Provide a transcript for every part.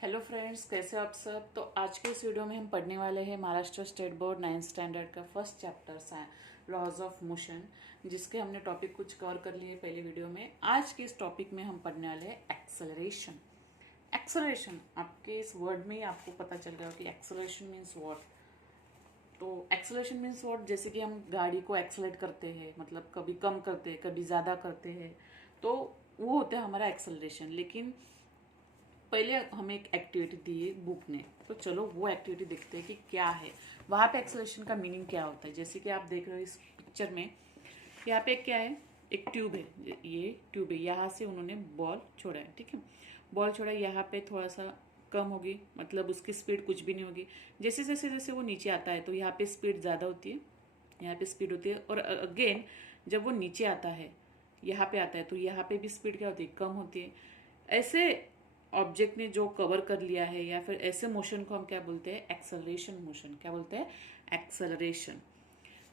Hello friends, कैसे हो आप सब। तो आज के इस वीडियो में हम पढ़ने वाले हैं Maharashtra state board 9th standard का first chapter laws of motion, जिसके हमने टॉपिक कुछ कवर कर लिए पहले वीडियो में। आज के इस टॉपिक में हम पढ़ने वाले हैं एक्सेलरेशन। एक्सेलरेशन, आपके इस वर्ड में ही आपको पता चल गया कि एक्सेलरेशन मीन्स व्हाट। तो एक्सेलरेशन मीन्स व्हाट, जैसे कि हम गाड़ी को एक्सेलरेट करते हैं, मतलब कभी कम करते हैं कभी ज़्यादा करते हैं, तो वो होता है हमारा एक्सेलरेशन। लेकिन पहले हमें एक एक्टिविटी दी है बुक ने, तो चलो वो एक्टिविटी देखते हैं कि क्या है वहाँ पे एक्सेलरेशन का मीनिंग क्या होता है। जैसे कि आप देख रहे हो इस पिक्चर में, यहाँ पे क्या है, एक ट्यूब है। ये ट्यूब है, यहाँ से उन्होंने बॉल छोड़ा है, ठीक है। बॉल छोड़ा, यहाँ पे थोड़ा सा कम होगी, मतलब उसकी स्पीड कुछ भी नहीं होगी। जैसे जैसे जैसे वो नीचे आता है तो यहाँ पे स्पीड ज़्यादा होती है, यहाँ पे स्पीड होती है। और अगेन जब वो नीचे आता है, यहाँ पे आता है, तो यहाँ पे भी स्पीड क्या होती है, कम होती है। ऐसे ऑब्जेक्ट ने जो कवर कर लिया है, या फिर ऐसे मोशन को हम क्या बोलते हैं, एक्सेलरेशन मोशन। क्या बोलते हैं, एक्सेलरेशन।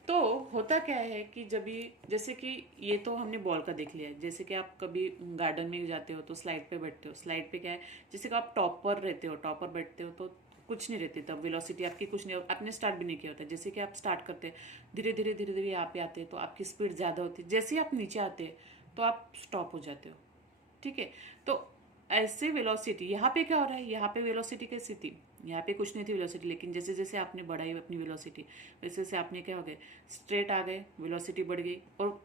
तो होता क्या है कि जब भी, जैसे कि ये तो हमने बॉल का देख लिया है। जैसे कि आप कभी गार्डन में जाते हो तो स्लाइड पे बैठते हो, स्लाइड पे क्या है, जैसे कि आप टॉप पर रहते हो, टॉप पर बैठते हो तो कुछ नहीं रहती, तब वेलोसिटी आपकी कुछ नहीं, आपने स्टार्ट भी नहीं किया होता। जैसे कि आप स्टार्ट करते हैं, धीरे धीरे धीरे धीरे यहाँ पे आते हैं तो आपकी स्पीड ज़्यादा होती है। जैसे ही आप नीचे आते हैं तो आप स्टॉप हो जाते हो, ठीक है। तो ऐसे वेलोसिटी यहाँ पे क्या हो रहा है, यहाँ पे वेलोसिटी कैसी थी, यहाँ पे कुछ नहीं थी वेलोसिटी, लेकिन जैसे जैसे आपने बढ़ाई अपनी वेलोसिटी, वैसे वैसे आपने क्या हो गए, स्ट्रेट आ गए, वेलोसिटी बढ़ गई। और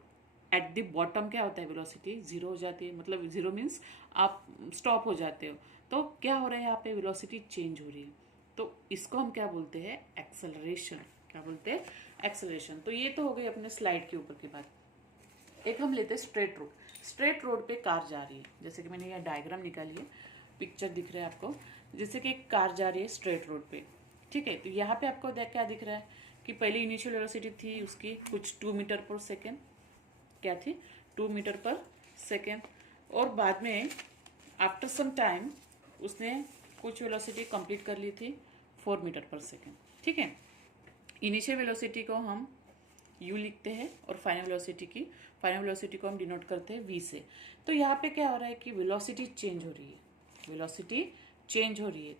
एट द बॉटम क्या होता है, वेलोसिटी जीरो हो जाती है। मतलब जीरो मीन्स आप स्टॉप हो जाते हो। तो क्या हो रहा है, यहाँ पे वेलोसिटी चेंज हो रही है। तो इसको हम क्या बोलते हैं, एक्सेलरेशन। क्या बोलते हैं, एक्सेलरेशन। तो ये तो हो गई अपने स्लाइड के ऊपर की बात। एक हम लेते हैं स्ट्रेट रोड। स्ट्रेट रोड पे कार जा रही है, जैसे कि मैंने यह डायग्राम निकाली है, पिक्चर दिख रहा है आपको। जैसे कि एक कार जा रही है स्ट्रेट रोड पे, ठीक है। तो यहाँ पे आपको क्या दिख रहा है कि पहली इनिशियल वेलोसिटी थी उसकी कुछ 2 मीटर पर सेकेंड। क्या थी, 2 मीटर पर सेकेंड। और बाद में आफ्टर सम टाइम उसने कुछ वेलोसिटी कंप्लीट कर ली थी 4 मीटर पर सेकेंड, ठीक है। इनिशियल वेलोसिटी को हम यू लिखते हैं और फाइनल वेलोसिटी को हम डिनोट करते हैं वी से। तो यहाँ पे क्या हो रहा है कि वेलोसिटी चेंज हो रही है, वेलोसिटी चेंज हो रही है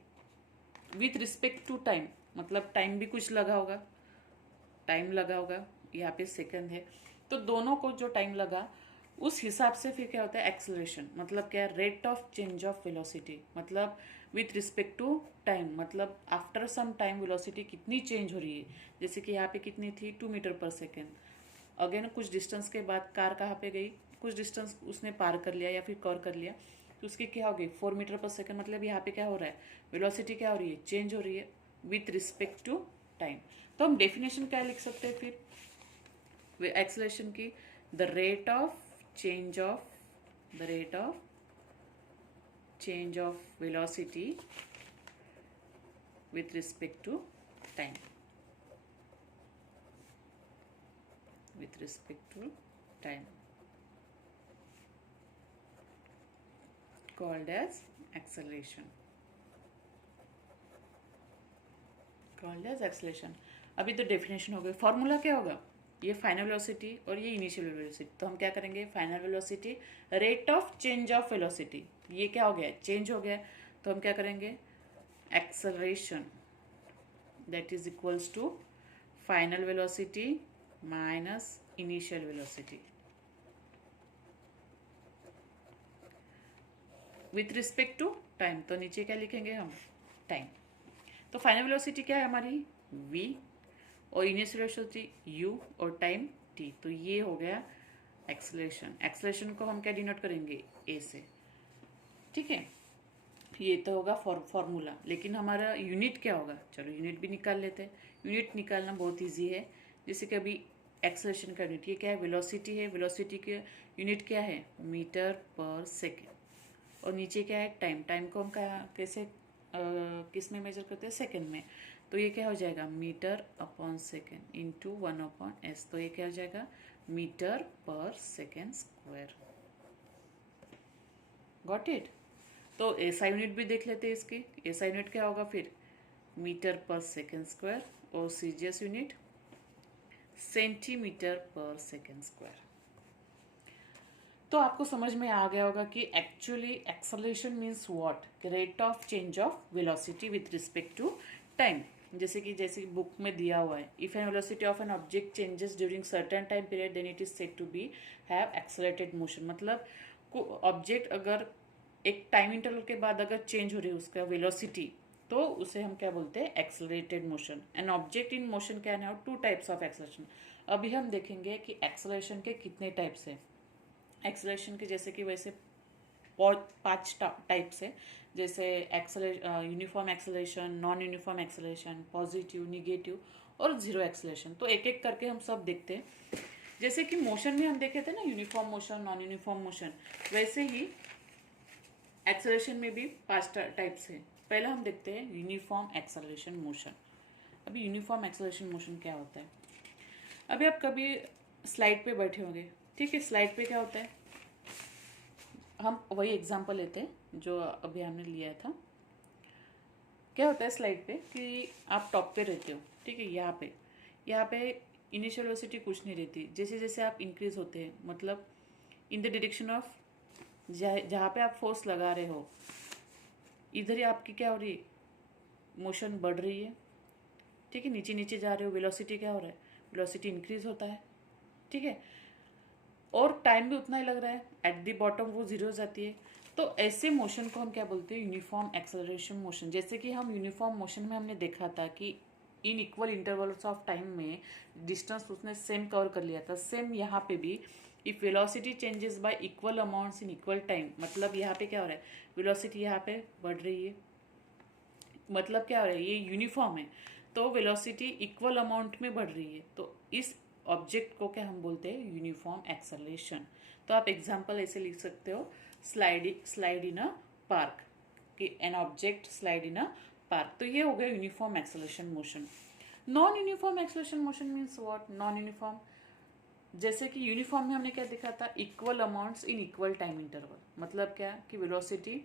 विथ रिस्पेक्ट टू टाइम। मतलब टाइम भी कुछ लगा होगा, टाइम लगा होगा, यहाँ पे सेकंड है। तो दोनों को जो टाइम लगा उस हिसाब से फिर क्या होता है, एक्सेलरेशन। मतलब क्या, rate of change of velocity, मतलब विथ रिस्पेक्ट टू टाइम, मतलब आफ्टर सम टाइम वेलोसिटी कितनी चेंज हो रही है। जैसे कि यहाँ पे कितनी थी, 2 मीटर पर सेकेंड। अगेन कुछ डिस्टेंस के बाद कार कहाँ पे गई, कुछ डिस्टेंस उसने पार कर लिया या फिर कवर कर लिया, तो उसकी क्या हो गई, 4 मीटर पर सेकेंड। मतलब यहाँ पे क्या हो रहा है, वेलोसिटी क्या हो रही है, चेंज हो रही है विथ रिस्पेक्ट टू टाइम। तो हम डेफिनेशन क्या लिख सकते हैं फिर एक्सेलरेशन की, the rate of change of the rate of change of velocity with respect to time, with respect to time, called as acceleration, called as acceleration। अभी तो डेफिनेशन हो गई, फॉर्मूला क्या होगा, ये फाइनल वेलोसिटी और ये इनिशियल वेलोसिटी। तो हम क्या करेंगे, final velocity rate of change of velocity, ये क्या हो गया, चेंज हो गया। तो हम क्या करेंगे, acceleration that is equals to final velocity minus initial velocity with respect to time. तो नीचे क्या लिखेंगे हम, टाइम। तो फाइनल वेलोसिटी क्या है हमारी, v, और इनिशियल वेलोसिटी u, और टाइम t। तो ये हो गया एक्सेलरेशन। एक्सेलरेशन को हम क्या डिनोट करेंगे, a से, ठीक है। ये तो होगा फॉर्मूला, लेकिन हमारा यूनिट क्या होगा, चलो यूनिट भी निकाल लेते हैं। यूनिट निकालना बहुत ईजी है। जैसे कि अभी एक्सेलरेशन का यूनिट ये क्या है, वेलोसिटी है। वेलोसिटी के यूनिट क्या है, मीटर पर सेकेंड। और नीचे क्या है, टाइम। टाइम को हम कैसे किस में मेजर करते हैं, सेकेंड में। तो ये क्या हो जाएगा, metre upon second into 1/s। तो ये क्या हो जाएगा, metre per second square. Got it. तो ऐसा यूनिट भी देख लेते हैं इसकी। ऐसा यूनिट क्या होगा फिर, मीटर पर सेकेंड स्क्वायर, और CGS unit centimetre per second square. तो आपको समझ में आ गया होगा कि actually acceleration means what, rate of change of velocity with respect to time. जैसे बुक में दिया हुआ है, if an velocity of an object changes during certain time period then it is said to be have accelerated motion. मतलब object अगर एक time interval के बाद अगर चेंज हो रही है उसका वेलोसिटी, तो उसे हम क्या बोलते हैं, accelerated motion. An object in motion can have two types of acceleration. अभी हम देखेंगे कि एक्सेलरेशन के कितने टाइप्स हैं। एक्सेलरेशन के जैसे कि वैसे 5 टाइप्स है, जैसे uniform acceleration, non uniform acceleration, positive, negative और जीरो एक्सेलरेशन। तो एक एक करके हम सब देखते हैं। जैसे कि मोशन में हम देखे थे ना, uniform motion, non uniform motion, वैसे ही एक्सेलरेशन में भी 5 टाइप्स है। पहला हम देखते हैं यूनिफॉर्म एक्सेलरेशन मोशन। अभी यूनिफॉर्म एक्सेलरेशन मोशन क्या होता है? अभी आप कभी स्लाइड पे बैठे होंगे, ठीक है, स्लाइड पे क्या होता है, हम वही एग्जांपल लेते हैं जो अभी हमने लिया था। क्या होता है स्लाइड पे कि आप टॉप पे रहते हो, ठीक है, यहाँ पे इनिशियल वेलोसिटी कुछ नहीं रहती। जैसे जैसे आप इंक्रीज होते हैं, मतलब इन द डायरेक्शन ऑफ जहाँ पे आप फोर्स लगा रहे हो, इधर ही आपकी क्या हो रही है, मोशन बढ़ रही है, ठीक है, नीचे नीचे जा रहे हो, वेलोसिटी क्या हो रहा है, वेलोसिटी इंक्रीज होता है, ठीक है, और टाइम भी उतना ही लग रहा है, एट द बॉटम वो जीरो हो जाती है। तो ऐसे मोशन को हम क्या बोलते हैं, यूनिफॉर्म एक्सेलरेशन मोशन। जैसे कि हम यूनिफॉर्म मोशन में हमने देखा था कि in equal intervals of time में डिस्टेंस उसने सेम कवर कर लिया था। सेम यहाँ पे भी if velocity changes y equal amounts in equal time, मतलब यहाँ पे क्या हो रहा है, वेलोसिटी यहाँ पे बढ़ रही है, मतलब क्या हो रहा है, ये यूनिफॉर्म है, तो वेलोसिटी इक्वल अमाउंट में बढ़ रही है। तो इस ऑब्जेक्ट को क्या हम बोलते हैं, यूनिफॉर्म एक्सेलरेशन। तो आप एग्जांपल ऐसे लिख सकते हो, स्लाइड इन अ पार्क, कि an object slide in a park. तो ये हो गया uniform acceleration motion. Non uniform acceleration motion means what, non uniform, जैसे कि यूनिफॉर्म में हमने क्या देखा था, equal amounts in equal time interval. मतलब क्या कि वेलोसिटी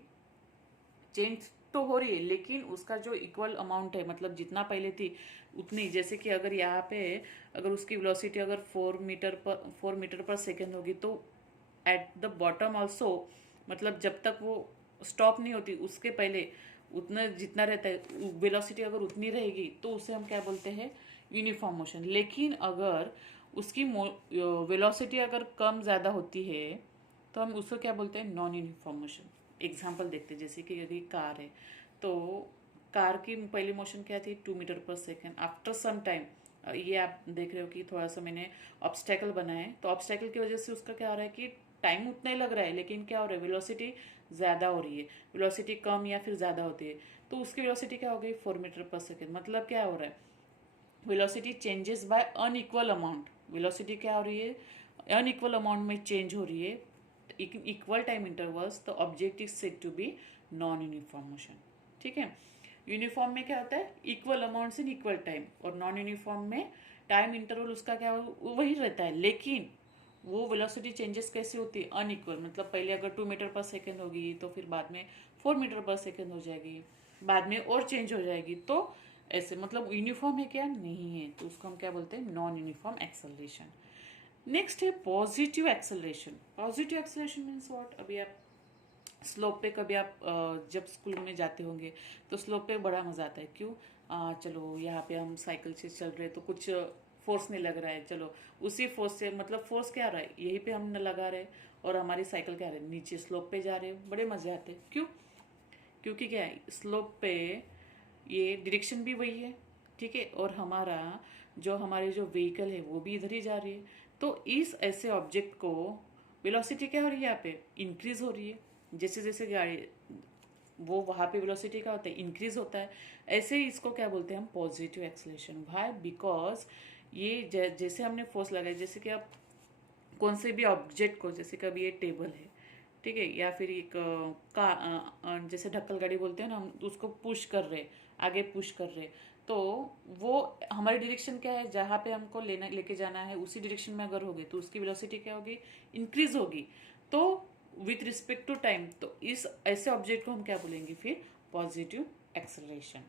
चेंज तो हो रही है, लेकिन उसका जो इक्वल अमाउंट है, मतलब जितना पहले थी उतनी। जैसे कि अगर यहाँ पे अगर उसकी वेलोसिटी अगर 4 मीटर पर सेकेंड होगी, तो एट द बॉटम ऑल्सो, मतलब जब तक वो स्टॉप नहीं होती उसके पहले उतना जितना रहता है वेलोसिटी अगर उतनी रहेगी, तो उसे हम क्या बोलते हैं, यूनिफॉर्म मोशन। लेकिन अगर उसकी वेलोसिटी अगर कम ज़्यादा होती है, तो हम उसको क्या बोलते हैं, नॉन यूनिफॉर्म मोशन। एग्जाम्पल देखते हैं, जैसे कि यदि कार है, तो कार की पहली मोशन क्या थी, 2 metre per second. After some time, ये आप देख रहे हो कि थोड़ा सा मैंने ऑब्स्टेकल बनाया है, तो ऑब्स्टेकल की वजह से उसका क्या हो रहा है कि टाइम उतना ही लग रहा है, लेकिन क्या हो रहा है, वेलोसिटी ज़्यादा हो रही है। वेलोसिटी कम या फिर ज़्यादा होती है, तो उसकी वेलोसिटी क्या हो गई, 4 मीटर पर सेकेंड। मतलब क्या हो रहा है, velocity changes by unequal amount. Velocity क्या हो रही है, अनइक्वल अमाउंट में चेंज हो रही है, इक्वल टाइम इंटरवल्स। तो object is said to be non uniform motion, ठीक है। यूनिफॉर्म में क्या होता है, equal amounts in equal time, और नॉन यूनिफॉर्म में टाइम इंटरवल उसका क्या वही रहता है, लेकिन वो वेलोसिटी चेंजेस कैसे होती है, अनइक्वल। मतलब पहले अगर 2 मीटर पर सेकेंड होगी, तो फिर बाद में 4 मीटर पर सेकेंड हो जाएगी, बाद में और चेंज हो जाएगी। तो ऐसे मतलब यूनिफॉर्म है क्या, नहीं है, तो उसको हम क्या बोलते हैं, नॉन यूनिफॉर्म एक्सेलरेशन। नेक्स्ट है positive acceleration. Positive acceleration means what, अभी आप स्लोप पे कभी आप जब स्कूल में जाते होंगे, तो स्लोप पे बड़ा मजा आता है। क्यों, चलो यहाँ पे हम साइकिल से चल रहे, तो कुछ फोर्स नहीं लग रहा है, चलो उसी फोर्स से, मतलब फोर्स क्या आ रहा है, यहीं पे हम लगा रहे, और हमारी साइकिल क्या आ रही है, नीचे स्लोप पे जा रहे हो, बड़े मजे आते हैं। क्यों, क्योंकि क्या है, स्लोप पे ये डायरेक्शन भी वही है, ठीक है, और हमारे जो व्हीकल है वो भी इधर ही जा रही है। तो इस ऐसे ऑब्जेक्ट को वेलोसिटी क्या हो रही है, यहाँ पे इंक्रीज हो रही है। जैसे जैसे गाड़ी वो वहाँ पे वेलोसिटी क्या होता है, इंक्रीज होता है। ऐसे ही इसको क्या बोलते हैं हम, पॉजिटिव एक्सेलरेशन। व्हाई, बिकॉज ये जैसे हमने फोर्स लगाया, जैसे कि आप कौन से भी ऑब्जेक्ट को, जैसे कभी ये टेबल है, ठीक है, या फिर एक जैसे ढक्कल गाड़ी बोलते हैं ना, हम उसको पुश कर रहे, आगे पुश कर रहे, तो वो हमारी डायरेक्शन क्या है, जहाँ पे हमको लेके जाना है उसी डायरेक्शन में अगर होगी, तो उसकी वेलोसिटी क्या होगी, इंक्रीज होगी। तो विथ रिस्पेक्ट टू टाइम, तो इस ऐसे ऑब्जेक्ट को हम क्या बोलेंगे फिर, positive acceleration.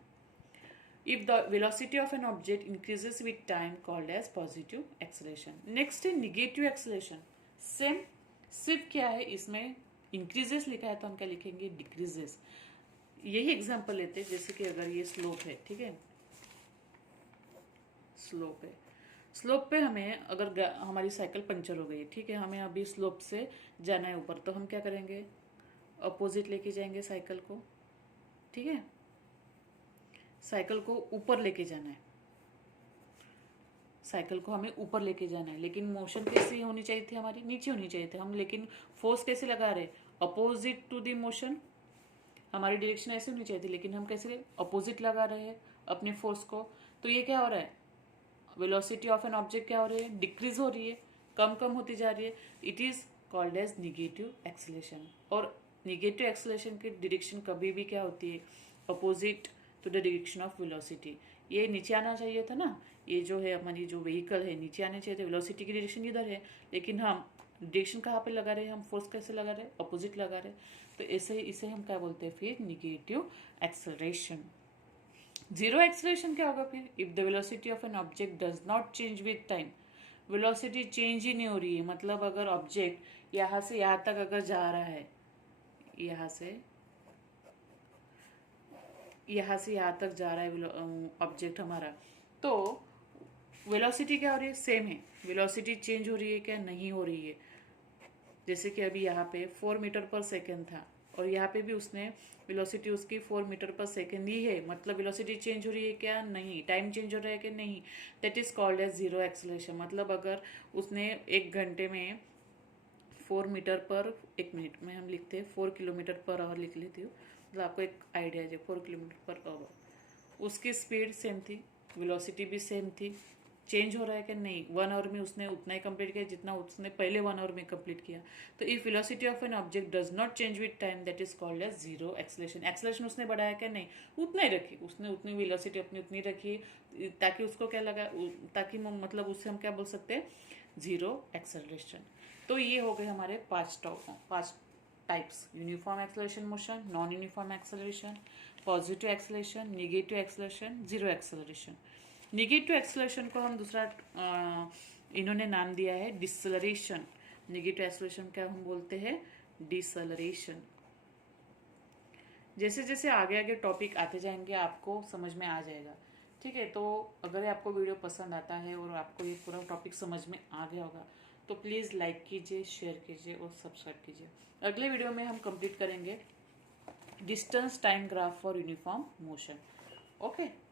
if the velocity of an object increases with time, called as positive acceleration. Next है negative acceleration. सिर्फ क्या है इसमें इंक्रीजेस लिखा है तो हम क्या लिखेंगे, डिक्रीजेस। यही एग्जांपल लेते हैं, जैसे कि अगर ये स्लोप है, ठीक है, स्लोप है, स्लोप पे हमें अगर हमारी साइकिल पंचर हो गई, ठीक है, हमें अभी स्लोप से जाना है ऊपर, तो हम क्या करेंगे, अपोजिट लेके जाएंगे साइकिल को, ठीक है, साइकिल को ऊपर लेके जाना है, साइकिल को हमें ऊपर लेके जाना है, लेकिन मोशन कैसी होनी चाहिए थी हमारी, नीचे होनी चाहिए थी हम, लेकिन फोर्स कैसे लगा रहे, अपोजिट टू द मोशन, हमारी डायरेक्शन ऐसे होनी चाहिए थी, लेकिन हम कैसे अपोजिट लगा रहे हैं अपने फोर्स को। तो ये क्या हो रहा है, वेलोसिटी ऑफ एन ऑब्जेक्ट क्या हो रही है, डिक्रीज हो रही है, कम कम होती जा रही है। It is called as negative acceleration. और निगेटिव एक्सेलेरेशन की डायरेक्शन कभी भी क्या होती है, opposite to the direction of velocity. ये नीचे आना चाहिए था ना, ये जो है हमारी जो व्हीकल है नीचे आने चाहिए थे, वेलोसिटी की डायरेक्शन इधर है, लेकिन हम डायरेक्शन कहाँ पे लगा रहे हैं, हम फोर्स कैसे लगा रहे हैं, अपोजिट लगा रहे हैं। तो ऐसे इसे हम क्या बोलते हैं फिर, निगेटिव एक्सेलरेशन। जीरो एक्सेलरेशन क्या होगा फिर, if the velocity of an object does not change with time, velocity change ही नहीं हो रही है, मतलब अगर ऑब्जेक्ट यहाँ से यहाँ तक अगर जा रहा है, यहाँ से यहाँ तक जा रहा है ऑब्जेक्ट हमारा, तो वेलोसिटी क्या हो रही है, सेम है, वेलोसिटी चेंज हो रही है क्या, नहीं हो रही है। जैसे कि अभी यहाँ पे 4 मीटर पर सेकेंड था, और यहाँ पे भी उसने वेलोसिटी उसकी 4 मीटर पर सेकेंड ही है, मतलब वेलोसिटी चेंज हो रही है क्या, नहीं, टाइम चेंज हो रहा है कि नहीं, that is called as zero acceleration. मतलब अगर उसने 1 घंटे में 4 मीटर पर, 1 मिनट में हम लिखते हैं 4 किलोमीटर पर आवर लिख लेती हूँ, मतलब आपको एक आइडिया है, 4 किलोमीटर पर आवर, उसकी स्पीड सेम थी, वेलोसिटी भी सेम थी, चेंज हो रहा है कि नहीं, 1 आवर में उसने उतना ही कंप्लीट किया जितना उसने पहले 1 आवर में कंप्लीट किया। तो if velocity of an object does not change with time, that is called as zero acceleration. Acceleration उसने बढ़ाया क्या, नहीं, उतना ही रखी, उसने उतनी वेलोसिटी अपनी उतनी रखी, ताकि उसको क्या लगा, ताकि मतलब उससे हम क्या बोल सकते हैं, जीरो एक्सेलरेशन। तो ये हो गए हमारे 5 types, uniform acceleration motion, non uniform acceleration, positive acceleration, negative acceleration, zero acceleration. Negative acceleration को हम दूसरा इन्होंने नाम दिया है डिसलरेशन। निगेटिव एक्सेलरेशन क्या हम बोलते हैं, डिसलरेशन। जैसे जैसे आगे आगे टॉपिक आते जाएंगे आपको समझ में आ जाएगा, ठीक है। तो अगर आपको वीडियो पसंद आता है और आपको ये पूरा टॉपिक समझ में आ गया होगा, तो प्लीज़ लाइक कीजिए, शेयर कीजिए और सब्सक्राइब कीजिए। अगले वीडियो में हम कंप्लीट करेंगे distance time graph for uniform motion. Okay.